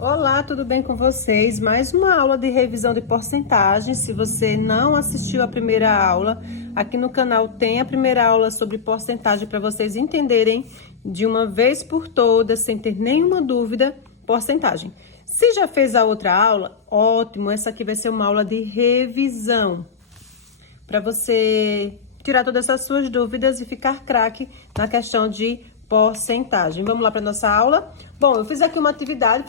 Olá, tudo bem com vocês? Mais uma aula de revisão de porcentagens. Se você não assistiu a primeira aula, aqui no canal tem a primeira aula sobre porcentagem para vocês entenderem de uma vez por todas, sem ter nenhuma dúvida, porcentagem. Se já fez a outra aula, ótimo, essa aqui vai ser uma aula de revisão, para você tirar todas as suas dúvidas e ficar craque na questão de porcentagem. Vamos lá para nossa aula? Bom, eu fiz aqui uma atividade,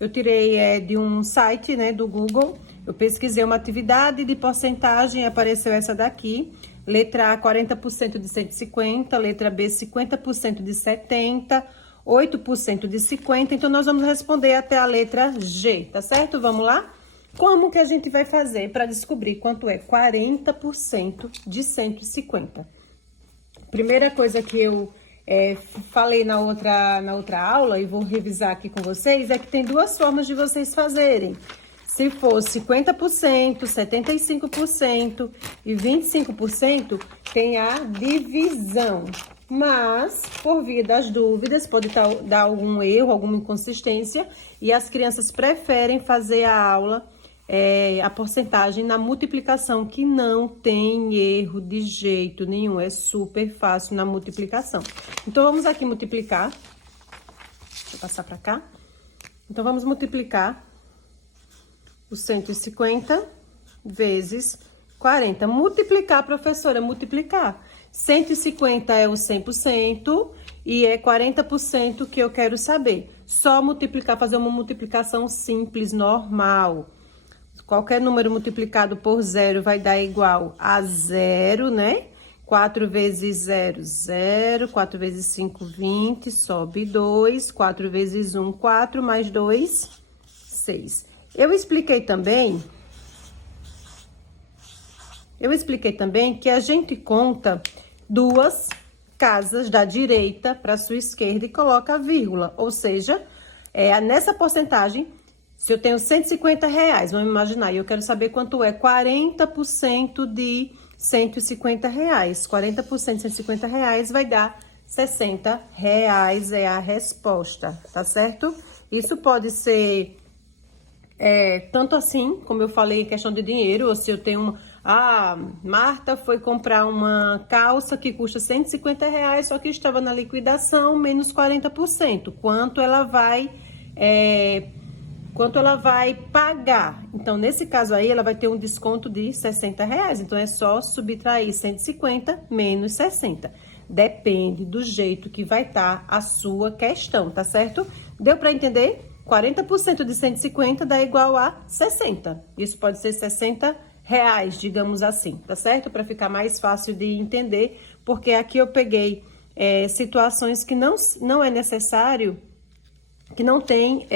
eu tirei de um site, né, do Google. Eu pesquisei uma atividade de porcentagem, apareceu essa daqui. Letra A, 40% de 150, letra B, 50% de 70, 8% de 50. Então, nós vamos responder até a letra G, tá certo? Vamos lá? Como que a gente vai fazer para descobrir quanto é 40% de 150? Primeira coisa que eu falei na outra aula e vou revisar aqui com vocês, é que tem duas formas de vocês fazerem. Se for 50%, 75% e 25%, tem a divisão. Mas, por via das dúvidas, pode dar algum erro, alguma inconsistência, e as crianças preferem fazer a aula, a porcentagem na multiplicação, que não tem erro de jeito nenhum, é super fácil na multiplicação. Então, vamos aqui multiplicar. Deixa eu passar para cá. Então, vamos multiplicar o 150 vezes 40. Multiplicar, professora, multiplicar. 150 é o 100% e é 40% que eu quero saber. Só multiplicar, fazer uma multiplicação simples, normal. Qualquer número multiplicado por zero vai dar igual a zero, né? 4 vezes 0, 0. 4 vezes 5, 20. Sobe 2. 4 vezes 1, 4. Mais 2, 6. Eu expliquei também que a gente conta duas casas da direita para a sua esquerda e coloca a vírgula. Ou seja, nessa porcentagem, se eu tenho 150 reais, vamos imaginar, e eu quero saber quanto é 40% de 150 reais. 40% de 150 reais vai dar 60 reais, é a resposta, tá certo? Isso pode ser tanto assim, como eu falei, questão de dinheiro, ou se eu tenho Marta foi comprar uma calça que custa 150 reais, só que estava na liquidação, menos 40%. Quanto ela vai pagar? Então, nesse caso aí, ela vai ter um desconto de 60 reais. Então, é só subtrair 150 menos 60. Depende do jeito que vai estar a sua questão, tá certo? Deu para entender? 40% de 150 dá igual a 60. Isso pode ser 60 reais, digamos assim, tá certo? Para ficar mais fácil de entender, porque aqui eu peguei situações que não é necessário, que não tem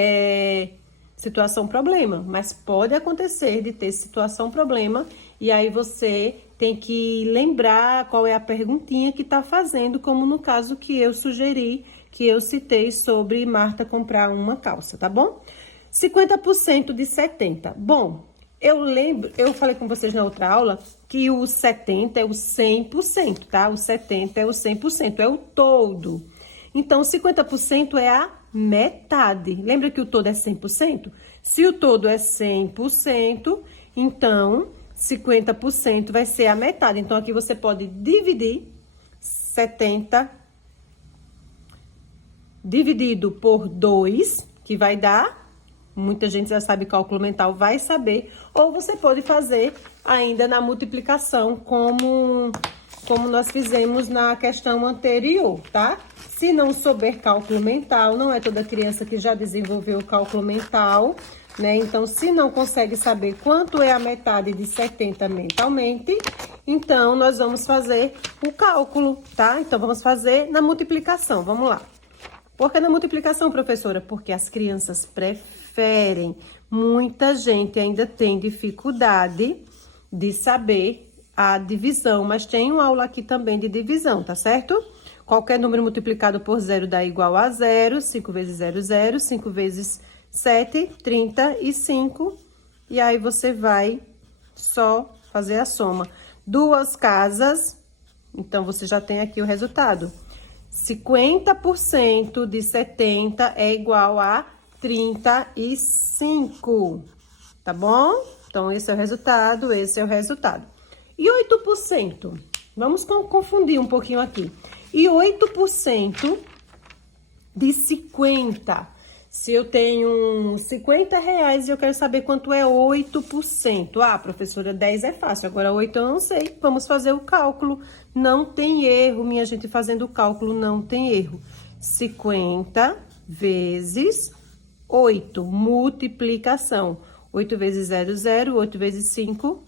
situação problema, mas pode acontecer de ter situação problema, e aí você tem que lembrar qual é a perguntinha que tá fazendo, como no caso que eu sugeri, que eu citei sobre Marta comprar uma calça, tá bom? 50% de 70. Bom, eu falei com vocês na outra aula que o 70 é o 100%, tá? O 70 é o 100%, é o todo. Então, 50% é a metade. Lembra que o todo é 100%? Se o todo é 100%, então 50% vai ser a metade. Então, aqui você pode dividir 70 dividido por 2, que vai dar, muita gente já sabe cálculo mental, vai saber, ou você pode fazer ainda na multiplicação, como nós fizemos na questão anterior, tá? Se não souber cálculo mental, não é toda criança que já desenvolveu o cálculo mental, né? Então, se não consegue saber quanto é a metade de 70 mentalmente, então, nós vamos fazer o cálculo, tá? Então, vamos fazer na multiplicação, vamos lá. Por que na multiplicação, professora? Porque as crianças preferem. Muita gente ainda tem dificuldade de saber a divisão, mas tem uma aula aqui também de divisão, tá certo? Qualquer número multiplicado por zero dá igual a zero. 5 vezes 0, 0. 5 vezes 7, 35. E aí, você vai só fazer a soma. Duas casas, então, você já tem aqui o resultado. 50% de 70 é igual a 35, tá bom? Então, esse é o resultado, esse é o resultado. E 8%? Vamos confundir um pouquinho aqui. E 8% de 50? Se eu tenho R$50 e eu quero saber quanto é 8%. Ah, professora, 10 é fácil, agora 8 eu não sei. Vamos fazer o cálculo. Não tem erro, minha gente, fazendo o cálculo, não tem erro. 50 vezes 8, multiplicação. 8 vezes 0, 0, 8 vezes 5,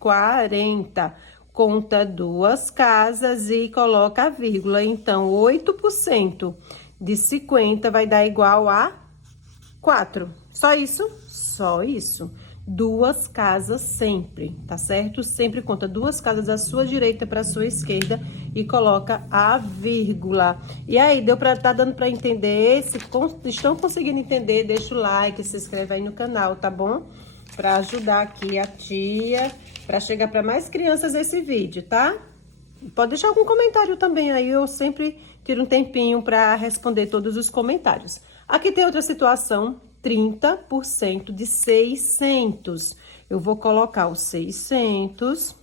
40. Conta duas casas e coloca a vírgula. Então, 8% de 50 vai dar igual a 4. Só isso? Só isso. Duas casas sempre, tá certo? Sempre conta duas casas da sua direita para a sua esquerda e coloca a vírgula. E aí, tá dando para entender? Se estão conseguindo entender, deixa o like, se inscreve aí no canal, tá bom? Para ajudar aqui a tia, para chegar para mais crianças esse vídeo, tá? Pode deixar algum comentário também aí, eu sempre tiro um tempinho para responder todos os comentários. Aqui tem outra situação, 30% de 600. Eu vou colocar os 600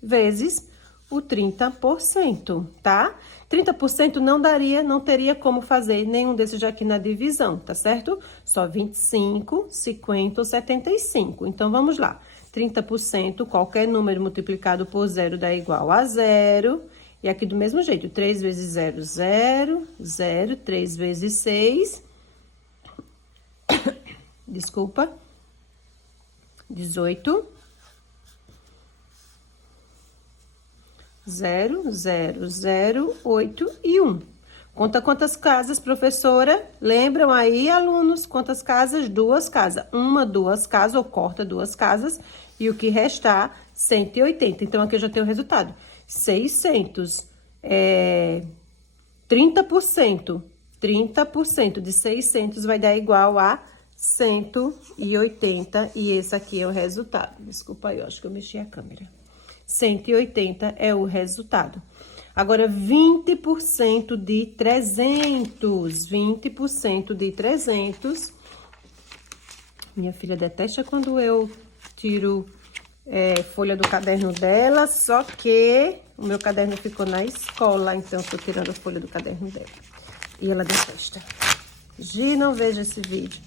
vezes o 30%, tá? 30% não teria como fazer nenhum desses aqui na divisão, tá certo? Só 25, 50 ou 75. Então, vamos lá. 30%, qualquer número multiplicado por 0 dá igual a 0. E aqui do mesmo jeito, 3 vezes 0, 0, 0, 3 vezes 6, desculpa, 18, 0, 0, 0, 8 e 1. Conta quantas casas, professora? Lembram aí, alunos? Quantas casas? Duas casas. Uma, duas casas, ou corta duas casas, e o que restar, 180. Então, aqui eu já tenho o resultado. 600, 30%. 30% de 600 vai dar igual a 180, e esse aqui é o resultado. Desculpa aí, eu acho que eu mexi a câmera. 180 é o resultado. Agora, 20% de 300. 20% de 300. Minha filha detesta quando eu tiro folha do caderno dela, só que o meu caderno ficou na escola, então eu tô tirando a folha do caderno dela. E ela detesta. Gi, não veja esse vídeo.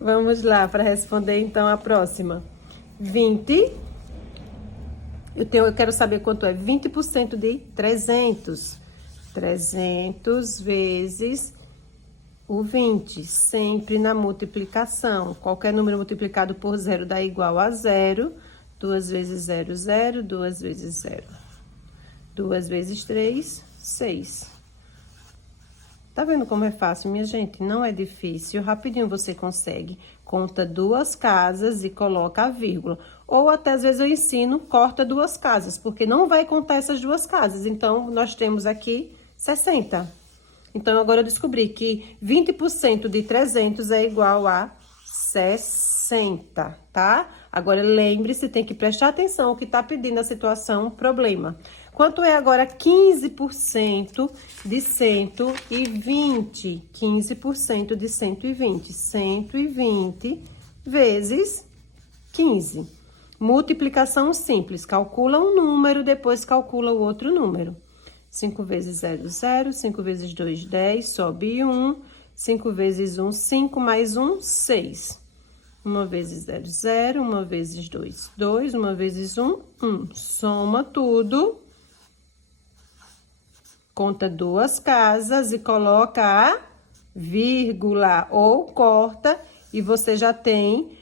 Vamos lá para responder então a próxima. 20. Eu quero saber quanto é 20% de 300. 300 vezes o 20, sempre na multiplicação. Qualquer número multiplicado por 0 dá igual a 0. 2 vezes 0, 0. 2 vezes 0. 2 vezes 3, 6. Tá vendo como é fácil, minha gente? Não é difícil, rapidinho você consegue. Conta duas casas e coloca a vírgula. Ou até às vezes eu ensino, corta duas casas, porque não vai contar essas duas casas. Então, nós temos aqui 60. Então, agora eu descobri que 20% de 300 é igual a 60, tá? Agora, lembre-se, tem que prestar atenção o que tá pedindo a situação, problema. Quanto é agora 15% de 120? 15% de 120. 120 vezes 15. Multiplicação simples. Calcula um número, depois calcula o outro número. 5 vezes 0, 0. 5 vezes 2, 10. Sobe 1. 5 vezes 1, 5. Mais 1, 6. 1 vezes 0, 0. 1 vezes 2, 2. 1 vezes 1, 1. Soma tudo. Conta duas casas e coloca a vírgula ou corta e você já tem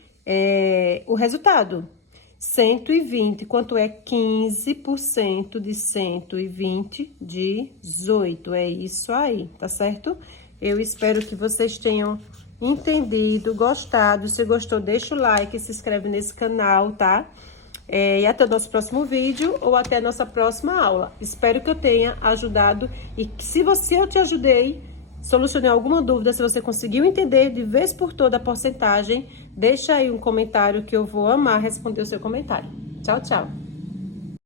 o resultado. 120, quanto é 15% de 120? 18, é isso aí, tá certo? Eu espero que vocês tenham entendido, gostado. Se gostou, deixa o like, se inscreve nesse canal, tá? E até o nosso próximo vídeo ou até a nossa próxima aula. Espero que eu tenha ajudado e que se eu te ajudei, solucionei alguma dúvida, se você conseguiu entender de vez por toda a porcentagem, deixa aí um comentário que eu vou amar responder o seu comentário. Tchau, tchau!